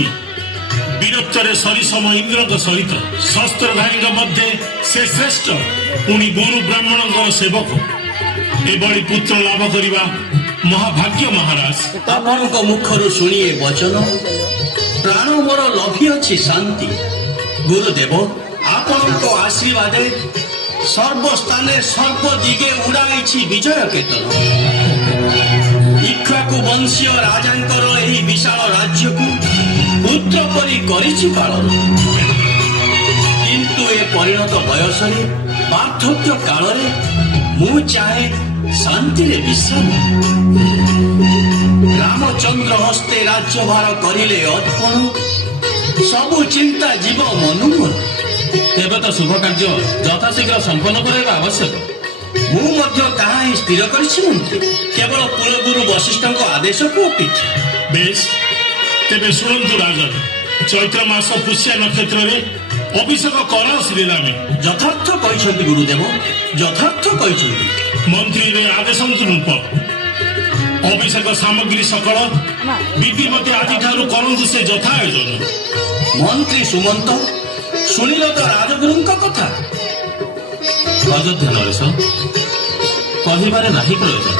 ଶକ୍ତି। ବୀରତ୍ୱରେ ସରିସମ ଇନ୍ଦ୍ରଙ୍କ ସହିତ ଶସ୍ତ୍ରଧାରୀଙ୍କ ମଧ୍ୟରେ ସେ ଶ୍ରେଷ୍ଠ, ପୁଣି ଗୁରୁ ବ୍ରାହ୍ମଣଙ୍କର ସେବକ। ଏଭଳି ପୁତ୍ର ଲାଭ କରିବା ମହାଭାଗ୍ୟ ମହାରାଜ। ଆପଣଙ୍କ ମୁଖରୁ ଶୁଣିଏ ବଚନ, ପ୍ରାଣ ମୋର ଲଭି ଅଛି ଶାନ୍ତି। ଗୁରୁଦେବ, ଆପଣଙ୍କ ଆଶୀର୍ବାଦେ ସର୍ବସ୍ଥାନେ ସର୍ବଦିଗେ ଉଡ଼ାଇଛି ବିଜୟ କେତନ। ଇକ୍ଷ୍ୱାକୁ ବଂଶୀୟ ରାଜାଙ୍କର ଏହି ବିଶାଳ ରାଜ୍ୟକୁ ପୁତ୍ର ପରି କରିଛି ପାଳନ। କିନ୍ତୁ ଏ ପରିଣତ ବୟସରେ, ବାର୍ଦ୍ଧକ୍ୟ କାଳରେ ମୁଁ ଚାହେଁ ଶାନ୍ତିରେ ବିଶ୍ରାମ। ରାମଚନ୍ଦ୍ର ହସ୍ତେ ରାଜ୍ୟଭାର କରିଲେ ଅର୍ପଣ, ସବୁ ଚିନ୍ତା ଯିବ ମନୁମନ। ତେବେ ତ ଶୁଭ କାର୍ଯ୍ୟ ଯଥାଶୀଘ୍ର ସମ୍ପନ୍ନ କରାଇବା ଆବଶ୍ୟକ। ମୁଁ ମଧ୍ୟ ତାହା ହିଁ ସ୍ଥିର କରିଛି ମନ୍ତ୍ରୀ, କେବଳ କୁଳଗୁରୁ ବଶିଷ୍ଠଙ୍କ ଆଦେଶକୁ ଅପେକ୍ଷା। ବେଶ, ତେବେ ଶୁଣନ୍ତୁ ରାଜନ, ଚୈତ୍ର ମାସ ପୁଷ୍ୟା ନକ୍ଷତ୍ରରେ ଅଭିଷେକ କର ଶ୍ରୀରାମେ। ଯଥାର୍ଥ କହିଛନ୍ତି ଗୁରୁଦେବ, ଯଥାର୍ଥ କହିଛନ୍ତି। ମନ୍ତ୍ରୀରେ ଆଦେଶ ରୂପ ଅଭିଷେକ ସାମଗ୍ରୀ ସକଳ ବିଧିମତେ ଆଜିଠାରୁ କରନ୍ତୁ ସେ ଯଥା ଆୟୋଜନ। ମନ୍ତ୍ରୀ ସୁମନ୍ତ, ଶୁଣିଲ ତ ରାଜଗୁରୁଙ୍କ କଥା। ଅଯୋଧ୍ୟା ନରେଶ, କହିବାରେ ନାହିଁ ପ୍ରୟୋଜନ।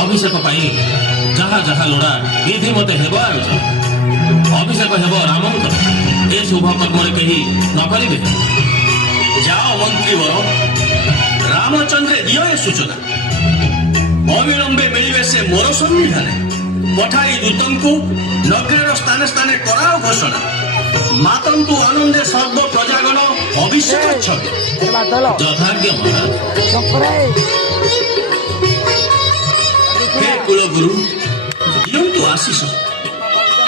ଅଭିଷେକ ପାଇଁ ଯାହା ଯାହା ଲୋଡ଼ା ବିଧି ମତେ ହେବ ଆୟୋଜନ। ଅଭିଷେକ ହେବ ରାମଙ୍କର, ଏ ଶୁଭ କର୍ମରେ କେହି ନ କରିବେ। ଯାଅ ମନ୍ତ୍ରୀ ବର, ରାମଚନ୍ଦ୍ରେ ଦିଅ ଏ ସୂଚନା। ଅବିଳମ୍ବେ ମିଳିବେ ସେ ମୋର ସନ୍ନିଧାନେ। ପଠାଇ ଦୂତଙ୍କୁ ନଗରୀର ସ୍ଥାନେ ସ୍ଥାନେ କରାଅ ଘୋଷଣା। ମାତନ୍ତୁ ଆନନ୍ଦେ ସର୍ବ ପ୍ରଜାଗଣ ଅଭିଷେକ ଛବି। ଯଥାଜ୍ଞ ମହାରାଜ। ହେ କୁଳଗୁରୁ, ଦିଅନ୍ତୁ ଆଶିଷ।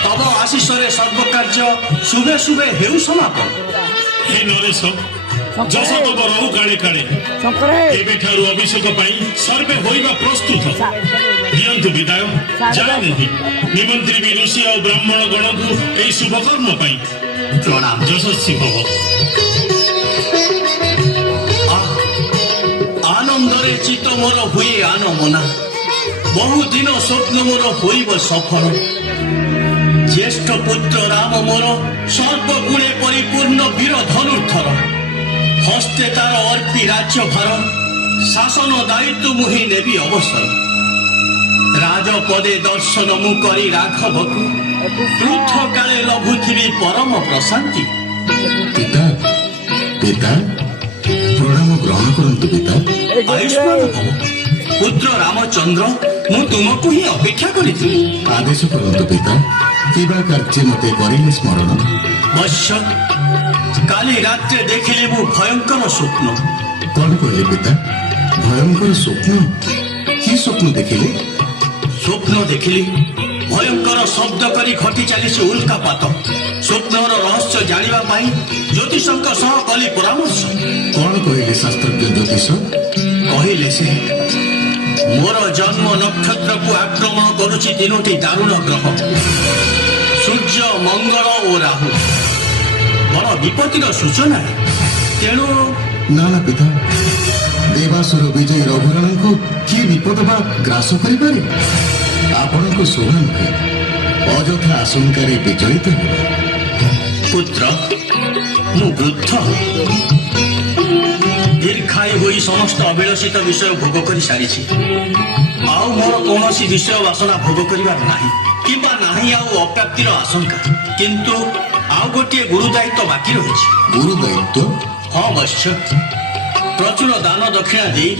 ତମ ଆଶିଷରେ ସର୍ବକାର୍ଯ୍ୟ ଶୁଭେ ଶୁଭେ ହେଉ ସମାପନ। ହେ ନରେଶ, ଯଶ ତବ ରହୁ କାଳେ କାଳେ। ଏବେଠାରୁ ଅଭିଷେକ ପାଇଁ ସର୍ବେ ହୋଇବା ପ୍ରସ୍ତୁତ। ଦିଅନ୍ତୁ ବିଦାୟ, ଯାଅ ମୁହିଁ ନିମନ୍ତ୍ରିବି ଋଷି ଆଉ ବ୍ରାହ୍ମଣ ଗଣକୁ ଏହି ଶୁଭ କର୍ମ ପାଇଁ। ପ୍ରଣାମ। ଯଶସ୍ୱୀ ଭବ। ଆନନ୍ଦରେ ଚିତ୍ତ ମୋର ହୁଏ ଆନମନା। ବହୁଦିନ ସ୍ୱପ୍ନ ମୋର ହୋଇବ ସଫଳ। ଜ୍ୟେଷ୍ଠ ପୁତ୍ର ରାମ ମୋର ସର୍ବଗୁଣେ ପରିପୂର୍ଣ୍ଣ ବୀର ଧନୁର୍ଦ୍ଧର। ହସ୍ତେ ତାର ଅର୍ପି ରାଜ୍ୟଭାର, ଶାସନ ଦାୟିତ୍ୱ ମୁହିଁ ନେବି ଅବସର। ରାଜପଦେ ଦର୍ଶନ ମୁଁ କରି ରାଘବକୁ, ପୃଥ କାଳେ ଲଭୁଥିବି ପରମ ପ୍ରଶାନ୍ତି। ପିତା, ପିତା, ପ୍ରଣାମ ଗ୍ରହଣ କରନ୍ତୁ ପିତା। ଆୟୁଷ୍ମାନ ଭବ। ପୁତ୍ର ରାମଚନ୍ଦ୍ର, ମୁଁ ତୁମକୁ ହିଁ ଅପେକ୍ଷା କରିଥିଲି। ଆଦେଶ କରନ୍ତୁ ପିତା, କିବା କାର୍ଯ୍ୟ ମତେ କରିଲେ ସ୍ମରଣ। ବତ୍ସ, କାଲି ରାତ୍ରେ ଦେଖିଲି ମୁଁ ଭୟଙ୍କର ସ୍ୱପ୍ନ। କଣ କହିଲେ ପିତା? ଭୟଙ୍କର ସ୍ୱପ୍ନ? କି ସ୍ୱପ୍ନ ଦେଖିଲେ? ସ୍ୱପ୍ନ ଦେଖିଲି ଭୟଙ୍କର ଶବ୍ଦ କରି ଘଟି ଚାଲିଛି ଉଲ୍କାପାତ। ସ୍ୱପ୍ନର ରହସ୍ୟ ଜାଣିବା ପାଇଁ ଜ୍ୟୋତିଷଙ୍କ ସହ କଲି ପରାମର୍ଶ। କଣ କହିଲେ ଶାସ୍ତ୍ରଜ୍ଞ ଜ୍ୟୋତିଷ? କହିଲେ ସେ, ମୋର ଜନ୍ମ ନକ୍ଷତ୍ରକୁ ଆକ୍ରମଣ କରୁଛି ତିନୋଟି ଦାରୁଣ ଗ୍ରହ, ସୂର୍ଯ୍ୟ, ମଙ୍ଗଳ ଓ ରାହୁ। ବଡ଼ ବିପତ୍ତିର ସୂଚନା। ତେଣୁ ନା ନା ପିତା, ଦେବାସୁର ବିଜୟୀ ରଘୁରାଣଙ୍କୁ କି ବିପଦ ବା ଗ୍ରାସ କରିପାରେ? ଆପଣଙ୍କ ଶୋଭା ନୁହେଁ, ଅଯଥା ଆଶଙ୍କାରେ ବିଚଳିତ ହେବ। ପୁତ୍ର, ମୁଁ ବୃଦ୍ଧ। ଦୀର୍ଘାୟୁ ହୋଇ ସମସ୍ତ ଅବିଳସିତ ବିଷୟ ଭୋଗ କରି ସାରିଛି। ଆଉ ମୋର କୌଣସି ବିଷୟ ବାସନା ଭୋଗ କରିବାର ନାହିଁ, କିମ୍ବା ନାହିଁ ଆଉ ଅପ୍ରାପ୍ତିର ଆଶଙ୍କା। କିନ୍ତୁ ଆଉ ଗୋଟିଏ ଗୁରୁ ଦାୟିତ୍ୱ ବାକି ରହିଛି। ଗୁରୁ ଦାୟିତ୍ୱ? ହଁ ବତ୍ସ, ପ୍ରଚୁର ଦାନ ଦକ୍ଷିଣା ଦେଇ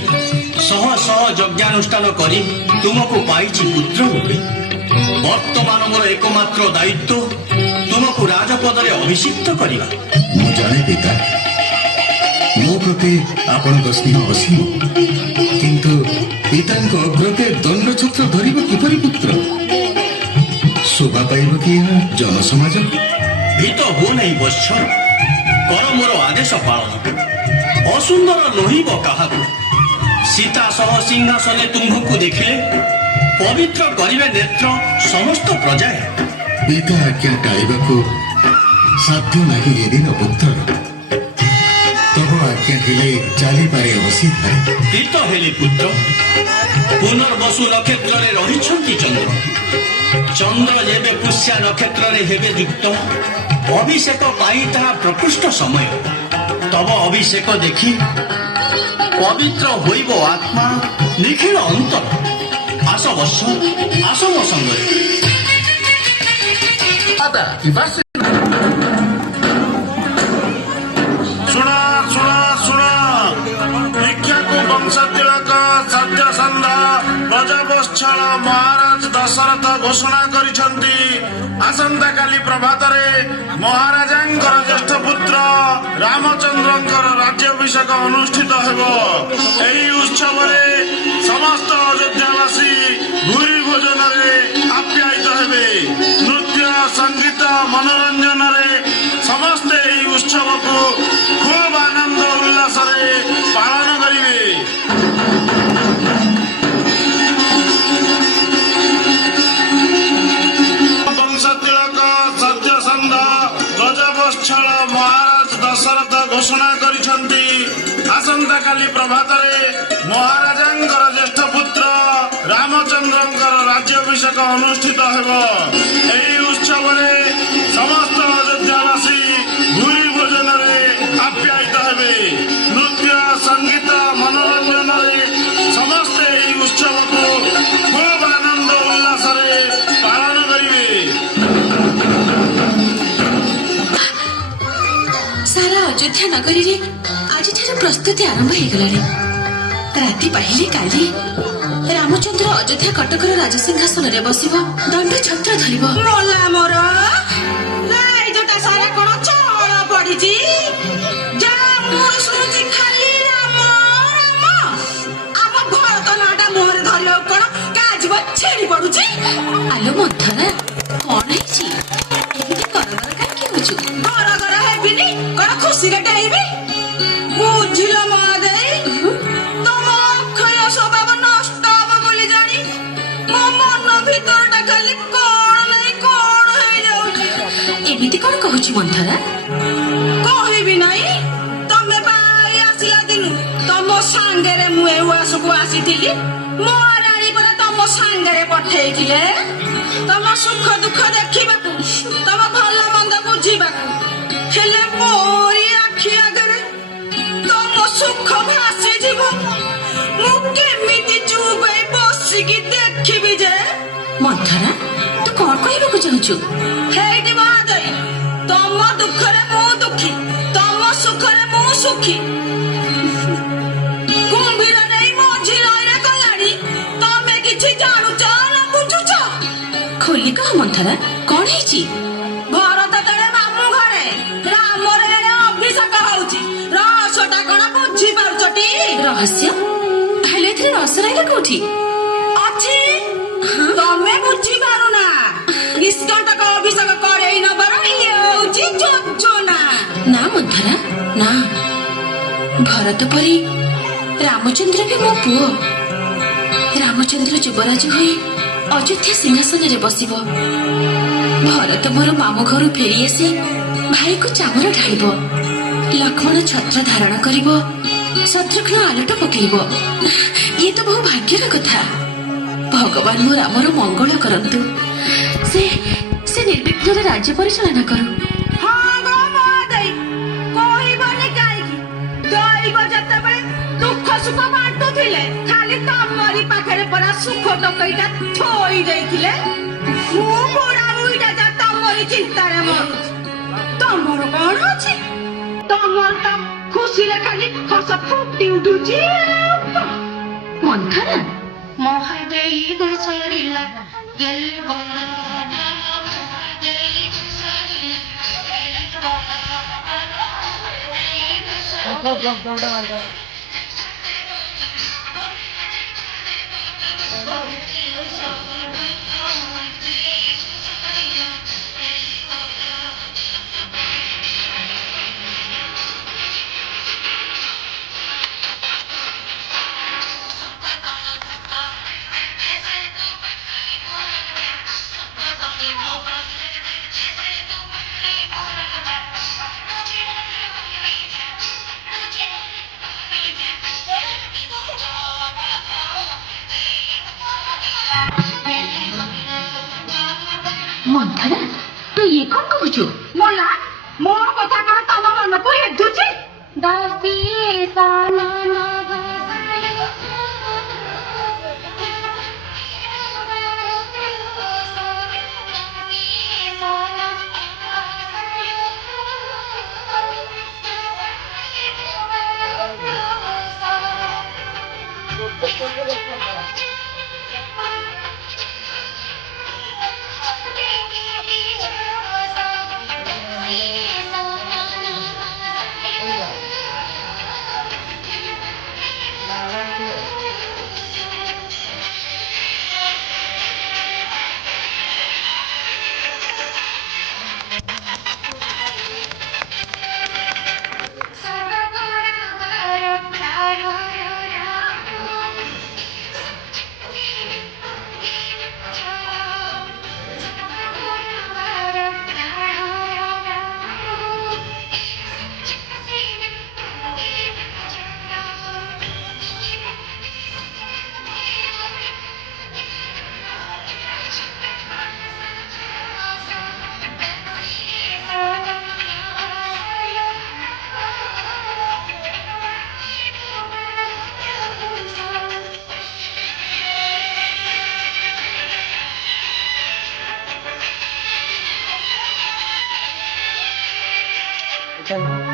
ଶହ ଶହ ଯଜ୍ଞାନୁଷ୍ଠାନ କରି ତୁମକୁ ପାଇଛି ପୁତ୍ର ରୂପେ। ବର୍ତ୍ତମାନ ମୋର ଏକମାତ୍ର ଦାୟିତ୍ୱ ତୁମକୁ ରାଜପଦରେ ଅଭିଷିକ୍ତ କରିବା। ମୁଁ ଜାଣେ ପିତା, ମୋ ପ୍ରତି ଆପଣଙ୍କ ସ୍ନେହ ଅସୀମ। କିନ୍ତୁ ପିତାଙ୍କ ଅଗ୍ରକେ ଦଣ୍ଡଛତ୍ର ଧରିବ କିପରି ପୁତ୍ର? ଶୋଭା ପାଇବ କି ଏହା ଜନସମାଜ? ଭୀତ ହୁଅ ନାହିଁ ବତ୍ସ, କର ମୋର ଆଦେଶ ପାଳନ। ଅସୁନ୍ଦର ଲୋହିବ କାହାକୁ। ସୀତା ସହ ସିଂହାସନେ ତୁମ୍ଭଙ୍କୁ ଦେଖିଲେ ପବିତ୍ର କରିବେ ନେତ୍ର ସମସ୍ତ ପ୍ରଜାଏ। ପିତା ଆଜ୍ଞା ଟାଳିବାକୁ ସାଧ୍ୟ ନାହିଁ ଏଦିନ ପୁତ୍ରର। ତବ ଆଜ୍ଞା ହେଲେ ଚାଲିପାରେ ଅସିଧାରେ। ପ୍ରୀତ ହେଲେ ପୁତ୍ର, ପୁନର୍ବସୁ ନକ୍ଷତ୍ରରେ ରହିଛନ୍ତି ଚନ୍ଦ୍ର। ଚନ୍ଦ୍ର ଯେବେ ପୁଷ୍ୟା ନକ୍ଷତ୍ରରେ ହେବେ ଯୁକ୍ତ ଅଭିଷେକ ପାଇଁ ତାହା ପ୍ରକୃଷ୍ଟ ସମୟ। ତବ ଅଭିଷେକ ଦେଖି ପବିତ୍ର ହୋଇବ ଆତ୍ମା ନିଖିଳ ଅନ୍ତର। ଆସ ବସ, ଆସ ମୋ ସଙ୍ଗରେ। ଶୁଣ ଶୁଣ ଶୁଣ, ଭିକ୍ଷାକୁ ବଂଶ ତିଳକ ସତ୍ୟସନ୍ଧ ବ୍ରଜବତ୍ସଳ ମହାରାଜ ଦଶରଥ ଘୋଷଣା କରିଛନ୍ତି। ଆସନ୍ତାକାଲି ପ୍ରଭାତରେ ମହାରାଜାଙ୍କର ଜ୍ୟେଷ୍ଠ ପୁତ୍ର ରାମଚନ୍ଦ୍ରଙ୍କର ରାଜ୍ୟାଭିଷେକ ଅନୁଷ୍ଠିତ ହେବ। ଏହି ଉତ୍ସବରେ ସମସ୍ତ ଅଯୋଧ୍ୟାବାସୀ ଭୂରି ଭୋଜନରେ ଆପ୍ୟାୟିତ ହେବେ। ନୃତ୍ୟ ସଙ୍ଗୀତ ମନୋରଞ୍ଜନରେ ସମସ୍ତେ ଏହି ଉତ୍ସବକୁ ଖୁବ୍ ଆନନ୍ଦ ଉଲ୍ଲାସରେ ପାଳନ କରିବେ। ବଂଶ ତିଳକ ସତ୍ୟସନ୍ଧ ବ୍ରଜବତ୍ସଳ ମହାରାଜ ଦଶରଥ ଘୋଷଣା କରିଛନ୍ତି। ଆସନ୍ତାକାଲି ପ୍ରଭାତରେ ମହାରାଜାଙ୍କର ଜ୍ୟେଷ୍ଠ ପୁତ୍ର ରାମଚନ୍ଦ୍ରଙ୍କର ରାଜ୍ୟାଭିଷେକ ଅନୁଷ୍ଠିତ ହେବ। ଏହି ଉତ୍ସବରେ ସମସ୍ତ ଅଯୋଧ୍ୟାବାସୀ ଭୂରି ଭୋଜନରେ ଆପ୍ୟାୟିତ ହେବେ। ନୃତ୍ୟ ସଙ୍ଗୀତ ମନୋରଞ୍ଜନରେ ସମସ୍ତେ ଏହି ଉତ୍ସବକୁ ଖୁବ୍ ଆନନ୍ଦ ଉଲ୍ଲାସରେ ପାଳନ କରିବେ। ସାରା ଅଯୋଧ୍ୟା ନଗରୀରେ ଆଜିଠାରୁ ପ୍ରସ୍ତୁତି ଆରମ୍ଭ ହେଇଗଲାଣି। ରାତି ପାହିଲେ କାଲି ରାମଚନ୍ଦ୍ର ଅଯୋଧ୍ୟା କଟକର ରାଜସିଂହାସନରେ ବସିବ, ଦଣ୍ଡ ଛତ୍ର ଧରିବ। ମଲା ମୋର ରାଇଜଟା ସାରା କଣ ଚଳ ପଡିଛି। ଯା ମୁଁ ଶୁଣୁଛି ଖାଲି ରାମ ରାମ। ଆମ ଭରତ ନାଁଟା ମୁହଁରେ ଧରିବାକୁ କଣ କାଯିବ ଛେଳି ପଡୁଛି। ଆଲୋ ମନ୍ଥରା, କଣ ହେଇଛି? ଏମିତି କରଗର କାହିଁକି ହଉଛୁ? ଗର ହେବିନି, କଣ ଖୁସିରେ ଡେଇବି। ବୁଝିଲ ମହାଦେଇ, ତମ ଅକ୍ଷୟ ସ୍ୱଭାବ ନଷ୍ଟ ହବ ବୋଲି ଜାଣି ମୋ ମନ ଭିତରଟା ଖାଲି କଣ ନାହିଁ କଣ ହେଇଯାଉଛି। ଏମିତି କଣ କହୁଛୁ ମନ୍ଥରା? କହିବି ନାହିଁ, ତମେ ବାହାରି ଆସିଲା ଦିନୁ ତମ ସାଙ୍ଗରେ ମୁଁ ଏ ଉଆସକୁ ଆସିଥିଲି। ମୋ ରାଣୀ ପରା ତମ ସାଙ୍ଗରେ ପଠେଇଥିଲେ ତମ ସୁଖ ଦୁଃଖ ଦେଖିବାକୁ, ତମ ଭଲ ମନ୍ଦ ବୁଝିବାକୁ। ହେଲେ ମୋରି ଆଖି ଆଗରେ ତମ ସୁଖ ଭାସିଯିବ। ମୁଁ କେମିତି ଚୁପ୍ ହେଇ ବସିକି ଦେଖିବି ଯେ। ମନ୍ଥରା, ତୁ କଣ କହିବାକୁ ଚାହୁଁଛୁ? ହେଇଟି ମହାଦେଇ, ତମ ଦୁଃଖରେ ମୁଁ ଦୁଃଖୀ, ତମ ସୁଖରେ ମୁଁ ସୁଖୀ। କୁମ୍ଭୀର ନେଇ ମଝି ନଈରେ ଗଲାଣି, ତମେ କିଛି ଜାଣୁଛ ନା ବୁଝୁଛ? ଖୋଲି କହ ମନ୍ଥରା, କଣ ହେଇଛି? ଭରତ ତଳେ ମାମୁଁ ଘରେ ରାମର ଏଣେ ଅଭିଷେକ ହଉଛି। ରହସ୍ୟଟା କଣ ବୁଝି ପାରୁଛଟି? ରହସ୍ୟ? ହେଲେ ଏଥିରେ ରହସ୍ୟ ରହିଲା କୋଉଠି? ଅଛି, ତମେ ବୁଝି ପାରୁନା। ନିଷ୍କଣ୍ଟକ ଅଭିଷେକ କରେଇ ନବାର ଇଏ ହଉଛି ଯୋଜନା। ନା ମନ୍ଥରା, ନା। ଭରତ ପରି ରାମଚନ୍ଦ୍ର ବି ମୋ ପୁଅ। ରାମଚନ୍ଦ୍ର ଯୁବରାଜ ହୋଇ ଅଯୋଧ୍ୟା ସିଂହାସନରେ ବସିବ। ଭରତ ମୋର ମାମୁଁ ଘରୁ ଫେରି ଆସି ଭାଇକୁ ଚାମର ଢାଳିବ। ଲକ୍ଷ୍ମଣ ଛତ୍ର ଧାରଣ କରିବ, ଶତ୍ରୁଘ୍ନ ଆଲଟ ପକେଇବ। ଇଏ ତ ବହୁ ଭାଗ୍ୟର କଥା। ଭଗବାନ ମୋ ରାମର ମଙ୍ଗଳ କରନ୍ତୁ। ସେ ନିର୍ବିଘ୍ନରେ ରାଜ୍ୟ ପରିଚାଳନା କରୁ। ହଁ ଗୋ ମହାଦେଇ, କହିବନି କାହିଁକି? ଦୈବ ଯେତେବେଳେ ଦୁଃଖ ସୁଖ ବାଣ୍ଟୁଥିଲେ, ଖାଲି ତମରି ପାଖରେ ପରା ସୁଖ ଟକଇଟା ଥୋଇ ଦେଇଥିଲେ। ମୁଁ ବୁଢା ବୁଢୀଟା ଯା ତମରି ଚିନ୍ତାରେ ମରୁଛି। ତମର କଣ ଅଛି? ତମର ତ ଖୁସିରେ ଖାଲି ହସ ଫୁଟି ଉଠୁଛି। ମନ୍ଥରା, ମହାଦେଇ ଦଶରିଲା ଇଏ କଣ କହୁଛୁ? ମୋଲା ମୋ କଥା କଣ ତମ ମନକୁ ହେଦୁଛି?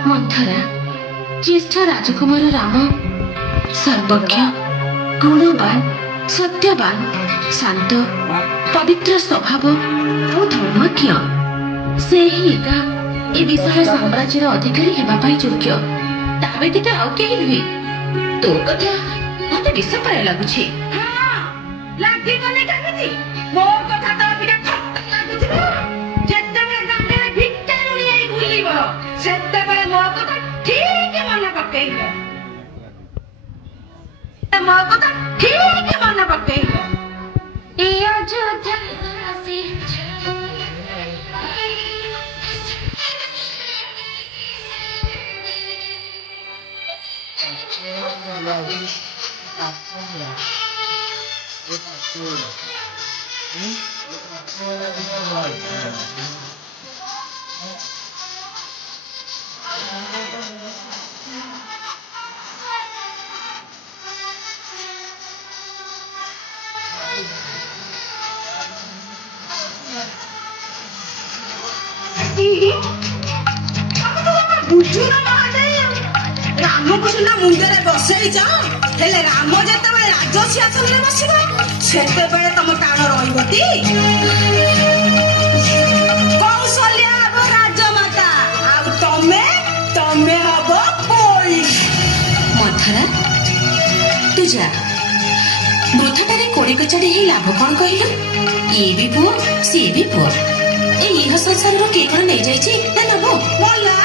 ମନ୍ଥରା ଜ୍ୟେଷ୍ଠ ରାଜକୁମାର ରାମ ସର୍ବଜ୍ଞ ଗୁଣବାନ ସତ୍ୟବାନ ଶାନ୍ତ ପବିତ୍ର ସ୍ୱଭାବ ଓ ଧର୍ମଜ୍ଞ ସେ ହିଁ ଏକା ଏ ବିଶାଳ ସାମ୍ରାଜ୍ୟର ଅଧିକାରୀ ହେବା ପାଇଁ ଯୋଗ୍ୟ। ତା ବ୍ୟତୀତ ଆଉ କେହି ନୁହେଁ। ତୋ କଥା ମତେ ବିଷ ପ୍ରାୟ ଲାଗୁଛି। ଲାଗିବନି କେମିତି? ମୋ କଥା ତ ଅବିକା ଖଟ ଲାଗୁଥିବ। ଯେତେବେଳେ ଦାଣ୍ଡରେ ଭିକାରୁଣୀ ହେଇ ବୁଲିବ ସେତେବେଳେ ମୋ କଥା ଠିକ ମନେ ପକେଇବ। ମୋ କଥା ଠିକ ମନେ ପକେଇବ। ବୁଝୁନ ରାମକୁ ସିନା ମୁଣ୍ଡରେ ବସେଇଛ, ହେଲେ ରାମ ଯେତେବେଳେ ରାଜସିଂହାସନରେ ବସିବ ସେତେବେଳେ ତମ ଟାଣ ରହିବଟି? କୌଶଲ୍ୟା ହବ ରାଜମାତା, ଆଉ ତମେ ହବ ପୋଇ। ମନ୍ଥରା ତୁ ଯା। ବୃଥାଟାରେ କୋଡ଼ି କଚାଡ଼ି ହେଇ ଲାଭ କଣ କହିଲୁ? ଇଏ ବି ପୁଅ ସିଏ ବି ପୁଅ। ଏ ଇହ ସଂସାରରୁ କିଏ କଣ ନେଇଯାଇଛି ନା ନବ? ମଲା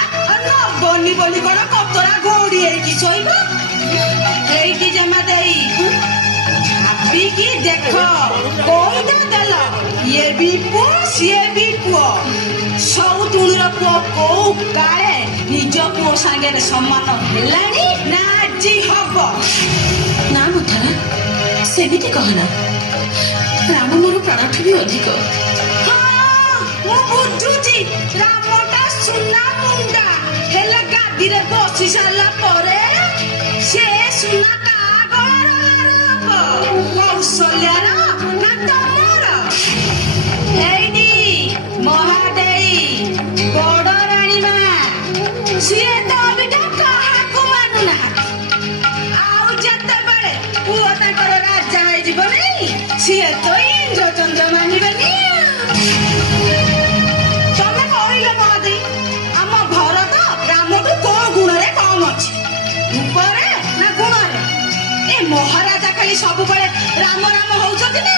ନବନି ବୋଲି କଣ କତରା ଘୋଡି ହେଇକି ଶୋଇବ? ଏଇଠି ଜମା ଦେଇ ଭାବିକି ଦେଖ, କୋଉଟା ଦେଲ? ଇଏ ବି ପୁଅ ସିଏ ବି ପୁଅ। ସଉତୁଣୀର ପୁଅ କୋଉ କାଳେ ନିଜ ପୁଅ ସାଙ୍ଗରେ ସମାନ ହେଲାଣି ନା ଆଜି ହବ? ନା ମନ୍ଥରା ସେମିତି କହନା। ରାମ ମୋର ପ୍ରାଣଠୁ ବି ଅଧିକ। ମୁଁ ବୁଝୁଛି ରାମଟା ସୁନା ମୁଣ୍ଡା, ହେଲେ ଗାଦିରେ ବସି ସାରିଲା ପରେ ସେ ସୁନା କାଗର କୌଶଲ୍ୟାର ନା ତମର? ଏଇଠି ମହାଦେଇ ବଡ ରାଣୀ ମା ସିଏ ତ ଅବିକା କାହାକୁ ମାନୁନାହାନ୍ତି। ଆଉ ଯେତେବେଳେ ପୁଅ ତାଙ୍କର ରାଜା ହେଇଯିବ ନାଇଁ, ସିଏ ତ ଇନ୍ଦ୍ର ଚନ୍ଦ୍ର ମାନିବେନି। ତମେ କହିଲ ମହାଦେଇ, ଆମ ଭରତ ରାମଠୁ କୋଉ ଗୁଣରେ କମ ଅଛି? ରୂପରେ ନା ଗୁଣରେ? ଏ ମହାରାଜା ଖାଲି ସବୁବେଳେ ରାମ ରାମ ହଉଛନ୍ତି ନା?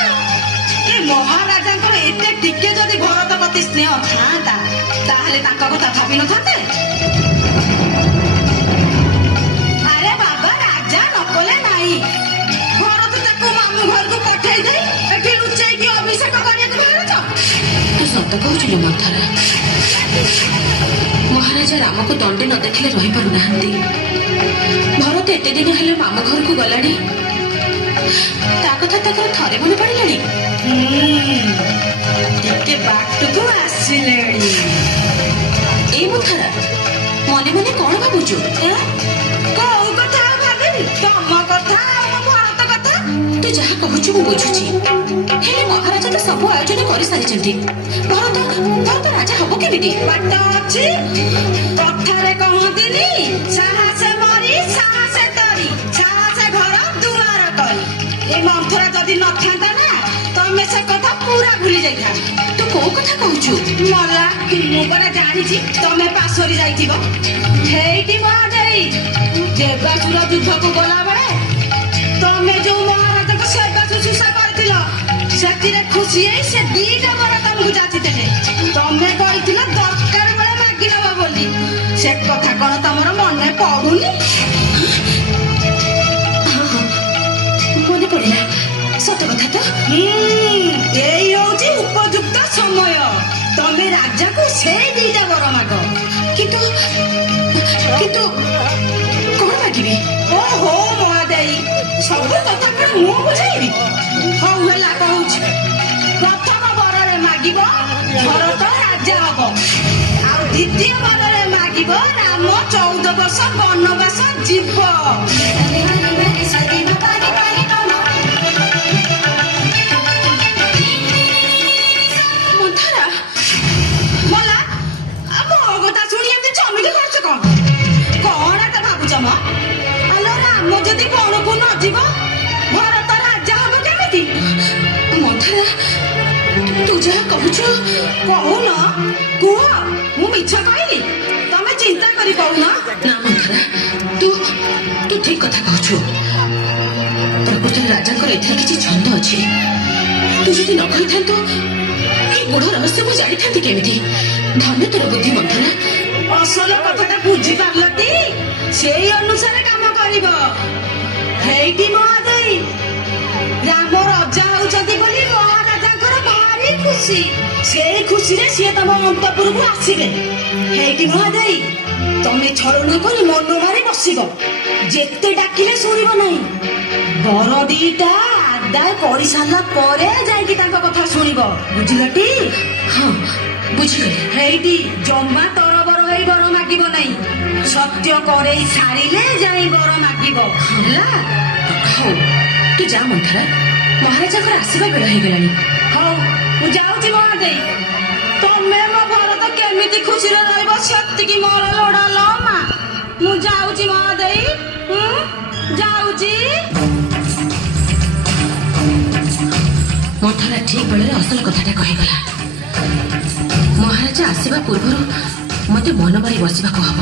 ଏ ମହାରାଜାଙ୍କର ଏତେ ଟିକେ ଯଦି ଭରତ ପ୍ରତି ସ୍ନେହ ଥାନ୍ତା ତାହେଲେ ତାଙ୍କ କଥା ଭାବି ନଥାନ୍ତେ? ଆରେ ବାବା, ରାଜା ନକଲେ ନାହିଁ। ଭରତ ତାକୁ ମାମୁଁ ଘରକୁ ପଠେଇ ଦେଇ ଏଠି ଲୁଚେଇକି ଅଭିଷେକ କରିବାକୁ ବାହାରୁଛ। ତୁ ସତ କହୁଛୁ ମନ୍ଥରା। ମହାରାଜା ରାମକୁ ଦଣ୍ଡେ ନ ଦେଖିଲେ ରହିପାରୁନାହାନ୍ତି। ଭରତ ଏତେ ଦିନ ହେଲେ ମାମୁଁ ଘରକୁ ଗଲାଣି, ତା କଥା ତାଙ୍କର ଥରେ ମନେ ପଡ଼ିଲାଣି। ଟିକେ ବାଟକୁ ଆସିଲେଣି। ଏଇ ମୁଥରା ମନେ ମନେ କଣ ଭାବୁଛୁ? କୋଉ କଥା ଆଉ ଭାବିବି? ତମ କଥା ଆଉ ମୋ ଭାରତ କଥା। ତୁ ଯାହା କହୁଛୁ ମୁଁ ବୁଝୁଛି, ହେଲେ ମହାରାଜା ତ ସବୁ ଆୟୋଜନ କରିସାରିଛନ୍ତି। ଭରତ ରାଜା ହବ କେମିତି? ବାଟ ଅଛି। କଥାରେ କହନ୍ତିନି ସାହସେ ମରି ସାହସେ ତରି, ସାହସେ ଘର ଦୁଆର କରି। ଏ ମନ୍ଥରା ଯଦି ନଥାନ୍ତା ନା ତମେ ସେ କଥା ପୁରା ଭୁଲି ଯାଇଥାନ୍ତ। ତୁ କୋଉ କଥା କହୁଛୁ? ମଲା ମୁଁ ପରା ଜାଣିଛି ତମେ ପାଶୋରି ଯାଇଥିବ। ହେଇଟି ମହାଦେଇ ଦେବାସୁର ଯୁଦ୍ଧକୁ ଗଲାବେଳେ ତମେ ଯୋଉ ମହାରାଜାଙ୍କ ସେବା ଶୁଶ୍ରୂଷା କରିଥିଲ ସେଥିରେ ଖୁସି ହେଇ ସେ ଦିଟା ବର ତମକୁ ଯାଚିଥିଲେ। ତମେ କହିଥିଲ ଦରକାର ବେଳେ ମାଗିଦବ ବୋଲି। ସେ କଥା କଣ ତମର ମନେ ପଡୁନି? ମନେ ପଡ଼ିଲା, ସତ କଥା ତ। ଏଇ ହଉଛି ଉପଯୁକ୍ତ ସମୟ। ତମେ ରାଜାକୁ ସେଇ ଦିଟା ବର ମାଗ। କିନ୍ତୁ କଣ ମାଗିବି? ଓହୋ ମହାଦେଇ, ସବୁ କଥା କଣ ମୁଁ ବୁଝେଇବି? ହଉ ହେଲା କହୁଛି। ପ୍ରଥମ ବରରେ ମାଗିବ ଭରତ ରାଜା ହବ, ଆଉ ଦ୍ୱିତୀୟ ବରରେ ମାଗିବ ରାମ 14 ବର୍ଷ ବନବାସ ଯିବ। ମନ୍ଥରା, ମଲା ମୋ କଥା ଶୁଣି ଏମିତି ଚମିକି କରୁଛ କଣ? କଣ ଏତେ ଭାବୁଛ ମ? ଆଲୋ ରାମ ଯଦି ବଣକୁ ନ ଯିବ ଭରତ ରାଜା ହବ କେମିତି? ମନ୍ଥରା, ତୁ ଯାହା କହୁଛୁ। କହୁନ, କୁହ। ମୁଁ ମିଛ କହିଲି? ତମେ ଚିନ୍ତା କରି କହୁନ। ନା ମନ୍ଥରା, ତୁ ଠିକ କଥା କହୁଛୁ। ପ୍ରକୃତରେ ରାଜାଙ୍କର ଏଥିରେ କିଛି ଛନ୍ଦ ଅଛି। ତୁ ଯଦି ନ କହିଥାନ୍ତୁ ଏ ଗୁଢ ରହସ୍ୟ ମୁଁ ଜାଣିଥାନ୍ତି କେମିତି? ଧନ୍ୟ ତୋର ବୁଦ୍ଧି ମନ୍ଥରା। ଅସଲ କଥାଟା ବୁଝିପାରିଲ ଟି? ସେଇ ଅନୁସାରେ କାମ କରିବ। ହେଇଟି ମହାଦେଇ ରାମ ରଜା ହଉଛନ୍ତି ବୋଲି ମହାରାଜାଙ୍କର ଭାରି ଖୁସି। ସେଇ ଖୁସିରେ ସିଏ ତମ ଅନ୍ତପୁରକୁ ଆସିବେ। ହେଇଟି ମହାଦେଇ ତମେ ଛଳନ କରି ମନ ମାରି ବସିବ। ଯେତେ ଡାକିଲେ ଶୁଣିବ ନାହିଁ। ବର ଦିଟା ଆଦାୟ କରିସାରିଲା ପରେ ଯାଇକି ତାଙ୍କ କଥା ଶୁଣିବ। ବୁଝିଲଟି? ହଁ, ବୁଝିଗଲି। ହେଇଟି ଜମା ତରବର ହେଇ ବର ମାଗିବ ନାହିଁ। ସତ୍ୟ କରେଇ ସାରିଲେ ଯାଇ ବର ମାଗିବ, ହେଲା? ହଉ, ତୁ ଯା ମନ୍ଥରା, ମହାରାଜାଙ୍କର ଆସିବା ବେଳ ହେଇଗଲାଣି। ହଉ ମୁଁ ଯାଉଛି ମହାଦେଇ। ତମେ ମୋ ଭରତ କେମିତି ଖୁସିରେ ରହିବ ସେତିକି ମୋର ଲୋଡ଼ା ଲ ମା। ମୁଁ ଯାଉଛି ମହାଦେଇ, ଯାଉଛି। ମନ୍ଥରା ଠିକ ବେଳରେ ଅସଲ କଥାଟା କହିଗଲା। ମହାରାଜା ଆସିବା ପୂର୍ବରୁ ମତେ ମନ ମାରି ବସିବାକୁ ହବ।